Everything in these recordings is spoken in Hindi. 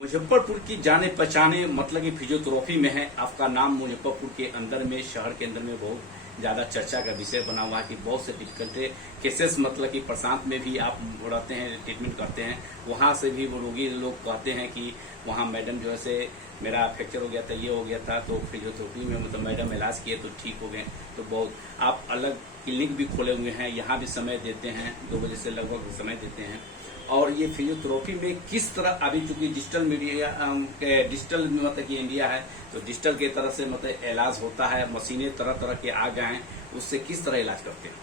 मुजफ्फरपुर की जाने पहचाने मतलब कि फिजियोथेरेपी में है। आपका नाम मुजफ्फरपुर के अंदर में, शहर के अंदर में बहुत ज्यादा चर्चा का विषय बना हुआ है कि बहुत से डिफिकल्ट केसेस मतलब कि प्रशांत में भी आप रहते हैं, ट्रीटमेंट करते हैं। वहां से भी वो रोगी लोग कहते हैं कि वहां मैडम जो है से मेरा फ्रैक्चर हो गया था, ये हो गया था, तो फिजियोथेरेपी में मतलब मैडम इलाज किए तो ठीक हो गए। तो बहुत आप अलग क्लिनिक भी खोले हुए हैं, यहाँ भी समय देते हैं, 2 बजे से लगभग समय देते हैं। और ये फिजियोथेरेपी में किस तरह अभी चूंकि डिजिटल मीडिया डिजिटल मतलब कि इंडिया है, तो डिजिटल के तरह से मतलब इलाज होता है, मशीनें तरह तरह के आ गए हैं, उससे किस तरह इलाज करते हैं?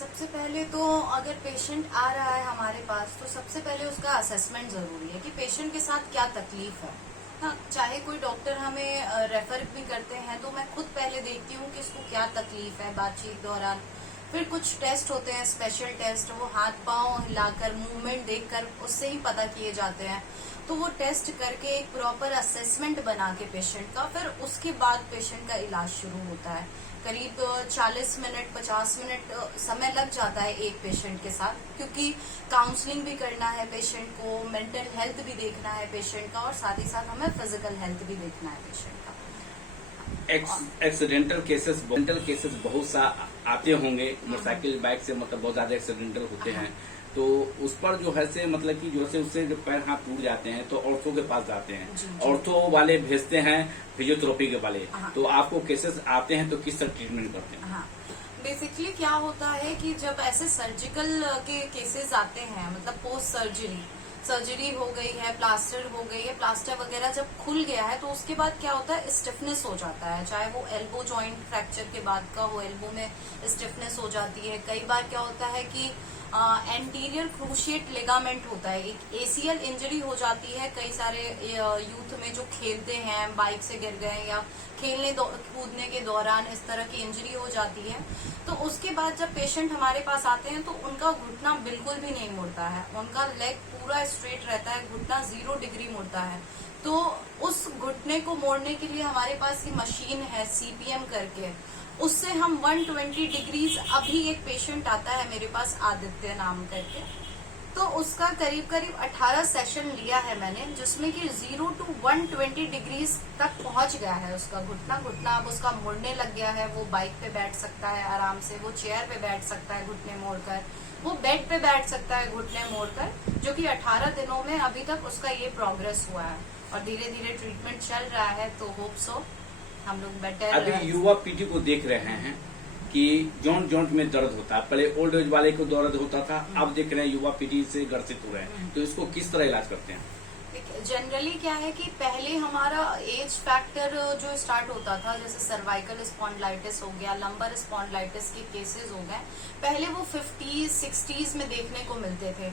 सबसे पहले तो अगर पेशेंट आ रहा है हमारे पास तो सबसे पहले उसका असेसमेंट जरूरी है कि पेशेंट के साथ क्या तकलीफ है। हाँ, चाहे कोई डॉक्टर हमें रेफर भी करते हैं तो मैं खुद पहले देखती हूँ कि इसको क्या तकलीफ है बातचीत दौरान। फिर कुछ टेस्ट होते हैं, स्पेशल टेस्ट, वो हाथ पांव हिलाकर मूवमेंट देखकर उससे ही पता किए जाते हैं। तो वो टेस्ट करके एक प्रॉपर असेसमेंट बना के पेशेंट का, फिर उसके बाद पेशेंट का इलाज शुरू होता है। करीब 40 मिनट 50 मिनट समय लग जाता है एक पेशेंट के साथ, क्योंकि काउंसलिंग भी करना है पेशेंट को, मेंटल हेल्थ भी देखना है पेशेंट का, और साथ ही साथ हमें फिजिकल हेल्थ भी देखना है पेशेंट का। एक्सीडेंटल केसेस बहुत सा आते होंगे, मोटरसाइकिल बाइक से मतलब बहुत ज्यादा एक्सीडेंटल होते हैं। तो उस पर जो है से मतलब कि जो है उससे जो पैर हाथ टूट जाते हैं तो ऑर्थो के पास जाते हैं, ऑर्थो वाले भेजते हैं फिजियोथेरेपी के वाले। तो आपको केसेस आते हैं तो किस तरह ट्रीटमेंट करते हैं? हाँ, बेसिकली क्या होता है कि जब ऐसे सर्जिकल के केसेस आते हैं, मतलब पोस्ट सर्जरी हो गई है, प्लास्टर हो गई है, प्लास्टर वगैरह जब खुल गया है तो उसके बाद क्या होता है, स्टिफनेस हो जाता है। चाहे वो एल्बो जॉइंट फ्रैक्चर के बाद का हो, एल्बो में स्टिफनेस हो जाती है। कई बार क्या होता है कि एंटीरियर क्रूशिएट लिगामेंट होता है, एक एसीएल इंजरी हो जाती है। कई सारे यूथ में जो खेलते हैं, बाइक से गिर गए या खेलने कूदने के दौरान इस तरह की इंजरी हो जाती है। तो उसके बाद जब पेशेंट हमारे पास आते हैं तो उनका घुटना बिल्कुल भी नहीं मुड़ता है, उनका लेग पूरा स्ट्रेट रहता है, घुटना 0 डिग्री मुड़ता है। तो उस घुटने को मोड़ने के लिए हमारे पास ये मशीन है सीपीएम करके, उससे हम 120 डिग्रीज, अभी एक पेशेंट आता है मेरे पास आदित्य नाम करके, तो उसका करीब करीब 18 सेशन लिया है मैंने, जिसमें कि 0 to 120 डिग्रीज तक पहुंच गया है उसका घुटना अब उसका मुड़ने लग गया है। वो बाइक पे बैठ सकता है आराम से, वो चेयर पे बैठ सकता है घुटने मोड़कर, वो बेड पे बैठ सकता है घुटने मोड़कर, जो कि 18 दिनों में अभी तक उसका ये प्रोग्रेस हुआ है। और धीरे धीरे ट्रीटमेंट चल रहा है, तो होप सो हम लोग बेटर। अभी युवा पीढ़ी को देख रहे हैं कि जॉइंट जॉइंट में दर्द होता है, पहले ओल्ड एज वाले को दर्द होता था, अब देख रहे हैं युवा पीढ़ी से ग्रसित हो रहे हैं। तो इसको किस तरह इलाज करते हैं? जनरली क्या है कि पहले हमारा एज फैक्टर जो स्टार्ट होता था, जैसे सर्वाइकल स्पॉन्डिलाइटिस हो गया, लंबर स्पॉन्डिलाइटिस के केसेस हो गए, पहले वो 50s 60s में देखने को मिलते थे।